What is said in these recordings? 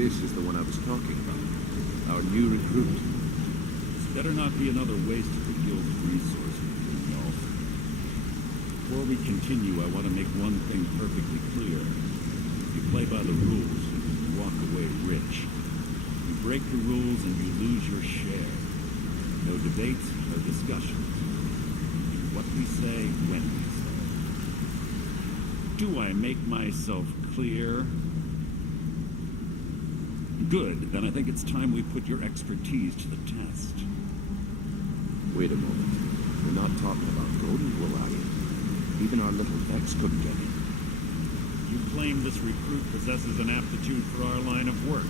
this is the one I was talking about. Our new recruit. This better not be another waste of the guild's resources, no. Before we continue, I want to make one thing perfectly clear. You play by the rules, you walk away rich. You break the rules and you lose your share. No debates, no discussions. What we say, when we say. Do I make myself clear? Good, then I think it's time we put your expertise to the test. Wait a moment. We're not talking about Golden Glow, are you? Even our little Vex couldn't get in. You claim this recruit possesses an aptitude for our line of work,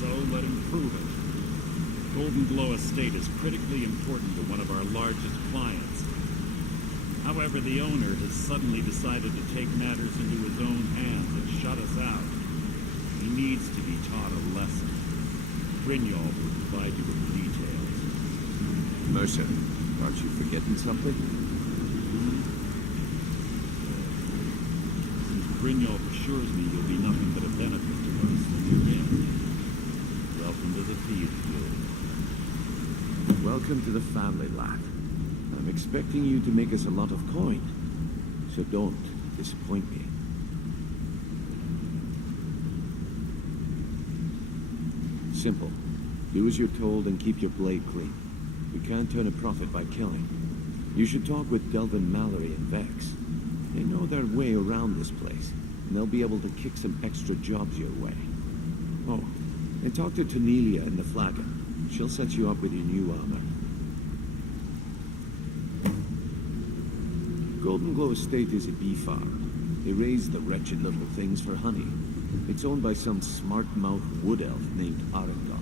so let him prove it. Golden Glow Estate is critically important to one of our largest clients. However, the owner has suddenly decided to take matters into his own hands and shut us out. He needs to be taught a lesson. Brynjolf will provide you with the details. Mercer, aren't you forgetting something? Since Brynjolf assures me you'll be nothing but a benefit to us when you're in. Welcome to the Thieves Guild. Welcome to the family, lad. I'm expecting you to make us a lot of coin, so don't disappoint me. Simple. Do as you're told and keep your blade clean. We can't turn a profit by killing. You should talk with Delvin Mallory and Vex. They know their way around this place, and they'll be able to kick some extra jobs your way. Oh, and talk to Tanelia in the Flagon. She'll set you up with your new armor. Golden Glow Estate is a bee farm. They raise the wretched little things for honey. It's owned by some smart-mouthed wood elf named Arengoth.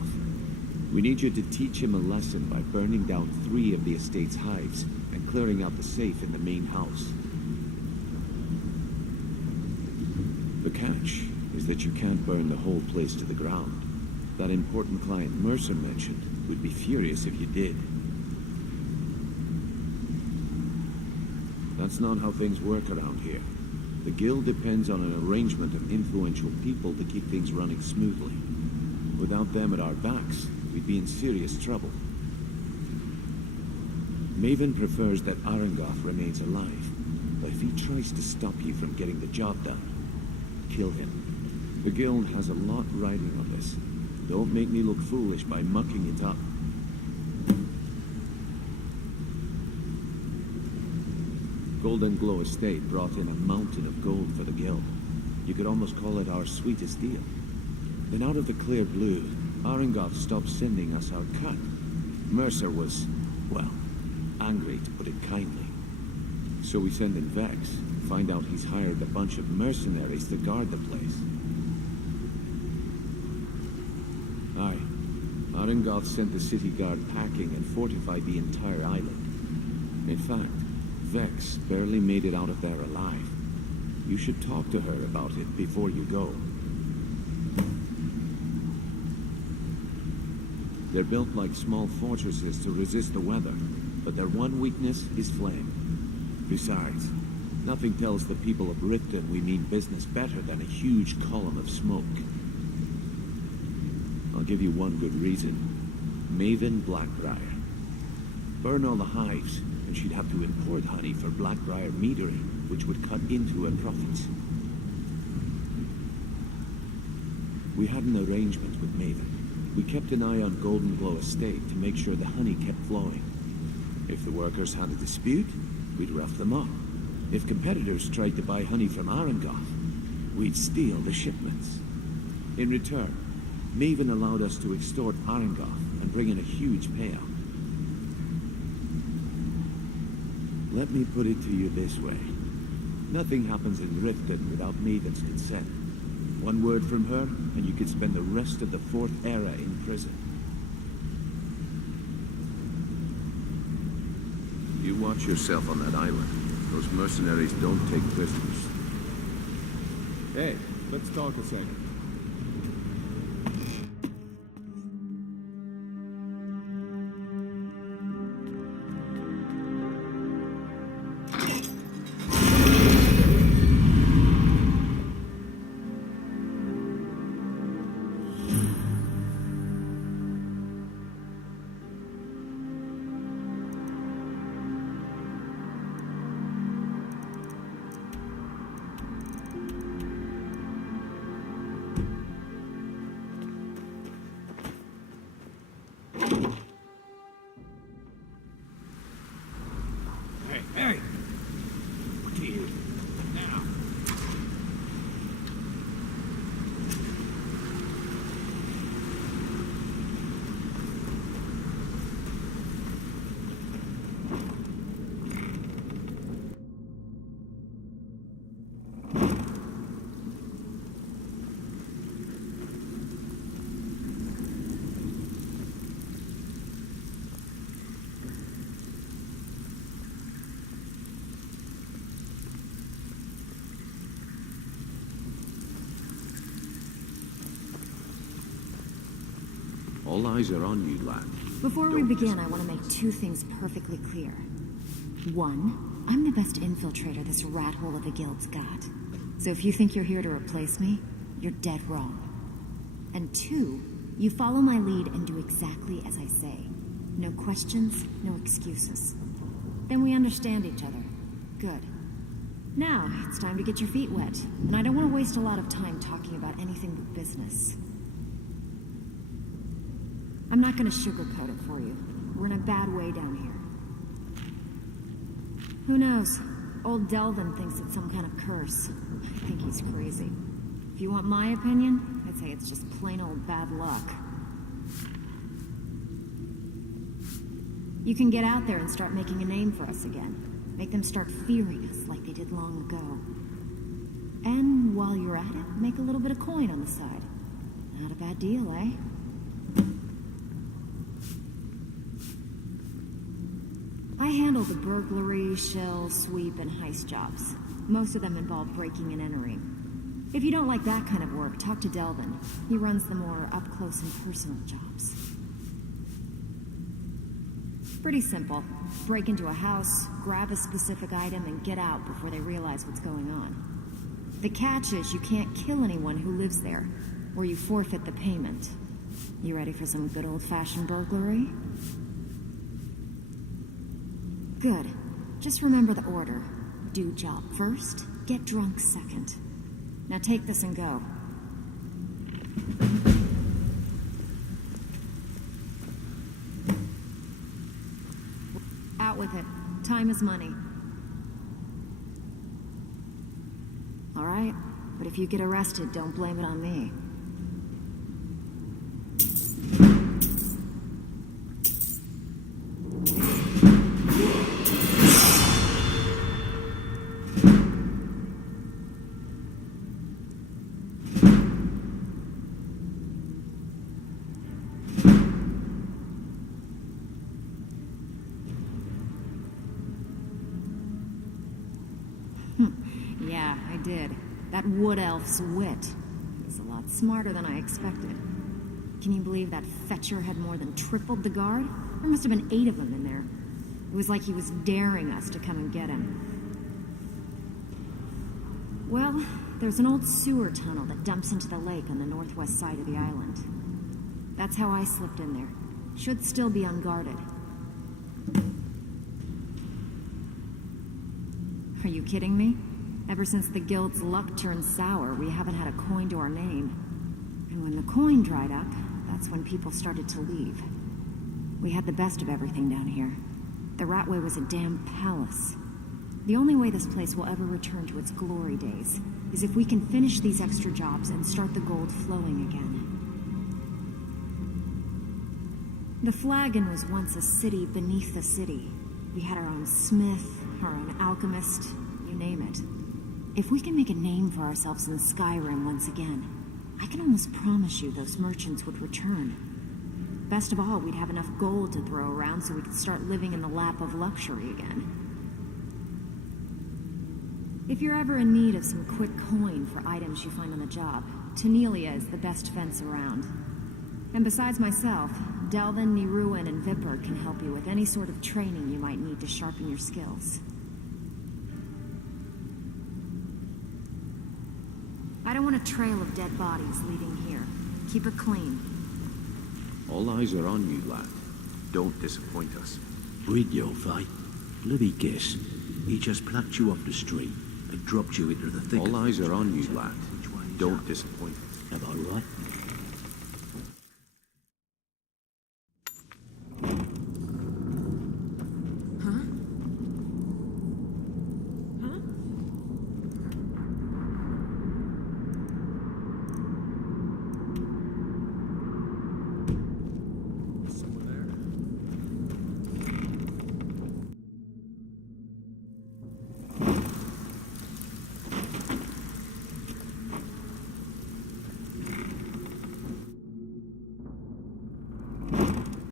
We need you to teach him a lesson by burning down 3 of the estate's hives and clearing out the safe in the main house. The catch is that you can't burn the whole place to the ground. That important client Mercer mentioned would be furious if you did. That's not how things work around here. The guild depends on an arrangement of influential people to keep things running smoothly. Without them at our backs, we'd be in serious trouble. Maven prefers that Arengoth remains alive, but if he tries to stop you from getting the job done, kill him. The guild has a lot riding on this. Don't make me look foolish by mucking it up. Golden Glow Estate brought in a mountain of gold for the guild. You could almost call it our sweetest deal. Then out of the clear blue, Arengoth stopped sending us our cut. Mercer was, well, angry to put it kindly. So we send in Vex, find out he's hired a bunch of mercenaries to guard the place. Aye. Arengoth sent the city guard packing and fortified the entire island. In fact, Vex barely made it out of there alive. You should talk to her about it before you go. They're built like small fortresses to resist the weather, but their one weakness is flame. Besides, nothing tells the people of Riften we mean business better than a huge column of smoke. I'll give you one good reason. Maven Blackbriar. Burn all the hives, and she'd have to import honey for Blackbriar metering, which would cut into her profits. We had an arrangement with Maven. We kept an eye on Golden Glow Estate to make sure the honey kept flowing. If the workers had a dispute, we'd rough them up. If competitors tried to buy honey from Arengoth, we'd steal the shipments. In return, Maven allowed us to extort Arengoth and bring in a huge payout. Let me put it to you this way. Nothing happens in Riften without Maven's consent. One word from her, and you could spend the rest of the 4th era in prison. You watch yourself on that island. Those mercenaries don't take prisoners. Hey, let's talk a second. All eyes are on you, lad. Before we begin, I want to make two things perfectly clear. One, I'm the best infiltrator this rat hole of a guild's got. So if you think you're here to replace me, you're dead wrong. And two, you follow my lead and do exactly as I say. No questions, no excuses. Then we understand each other. Good. Now, it's time to get your feet wet. And I don't want to waste a lot of time talking about anything but business. I'm not going to sugarcoat it for you. We're in a bad way down here. Who knows? Old Delvin thinks it's some kind of curse. I think he's crazy. If you want my opinion, I'd say it's just plain old bad luck. You can get out there and start making a name for us again. Make them start fearing us like they did long ago. And while you're at it, make a little bit of coin on the side. Not a bad deal, eh? I handle the burglary, shell, sweep, and heist jobs. Most of them involve breaking and entering. If you don't like that kind of work, talk to Delvin. He runs the more up-close and personal jobs. Pretty simple. Break into a house, grab a specific item, and get out before they realize what's going on. The catch is you can't kill anyone who lives there, or you forfeit the payment. You ready for some good old-fashioned burglary? Good. Just remember the order. Do job first, get drunk second. Now take this and go. Out with it. Time is money. All right, but if you get arrested, don't blame it on me. Yeah, I did. That wood elf's wit. He's a lot smarter than I expected. Can you believe that fetcher had more than tripled the guard? There must have been 8 of them in there. It was like he was daring us to come and get him. Well, there's an old sewer tunnel that dumps into the lake on the northwest side of the island. That's how I slipped in there. Should still be unguarded. Are you kidding me? Ever since the guild's luck turned sour, we haven't had a coin to our name. And when the coin dried up, that's when people started to leave. We had the best of everything down here. The Ratway was a damn palace. The only way this place will ever return to its glory days is if we can finish these extra jobs and start the gold flowing again. The Flagon was once a city beneath the city. We had our own smith, our own alchemist, you name it. If we can make a name for ourselves in Skyrim once again, I can almost promise you those merchants would return. Best of all, we'd have enough gold to throw around so we could start living in the lap of luxury again. If you're ever in need of some quick coin for items you find on the job, Tanelia is the best fence around. And besides myself, Delvin, Niruin, and Vipper can help you with any sort of training you might need to sharpen your skills. I don't want a trail of dead bodies leading here. Keep it clean. All eyes are on you, lad. Don't disappoint us. Read your fight. Bloody guess. He just plucked you off the street and dropped you into the thick All of eyes things. are on you, lad. Don't disappoint us. Am I right?